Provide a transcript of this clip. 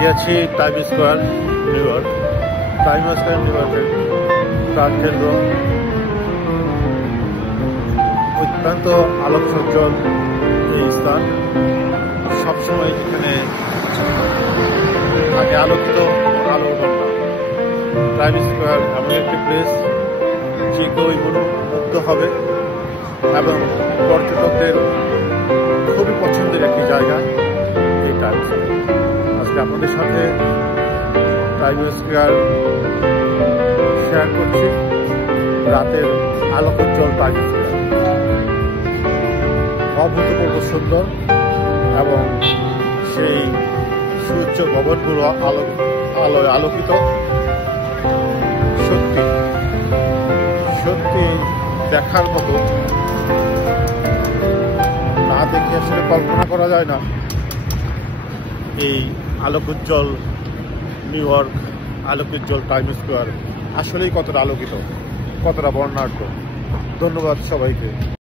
দাঁড়িয়ে আছি time square new York. Time square new ইয়র্কের প্রাণকেন্দ্র, অত্যন্ত আলোকসজ্জল এই স্থান। সবসময় এখানে থাকে আলোকিত আলোর বন্যা। টাইম স্কোয়ার এমন একটি প্লেস যে কেউই মুগ্ধ হবে এবং পর্যটকদের খুবই পছন্দের একটি জায়গা এই টাইম স্কোয়ার। আজকে আপনাদের সাথে টাইম স্কোয়ার শেয়ার করছি, রাতের আলোকোজ্জ্বল টাইম স্কোয়ার। অভূতপূর্ব সুন্দর এবং সেই সুউচ্চ ভবনগুলো আলোয় আলোকিত। সত্যি সত্যি দেখার মতো, না দেখে আসলে কল্পনা করা যায় না এই আলোকোজ্জ্বল নিউ ইয়র্ক, আলোকোজ্জ্বল টাইম স্কোয়ার আসলেই কতটা আলোকিত, কতটা বর্ণাঢ্য। ধন্যবাদ সবাইকে।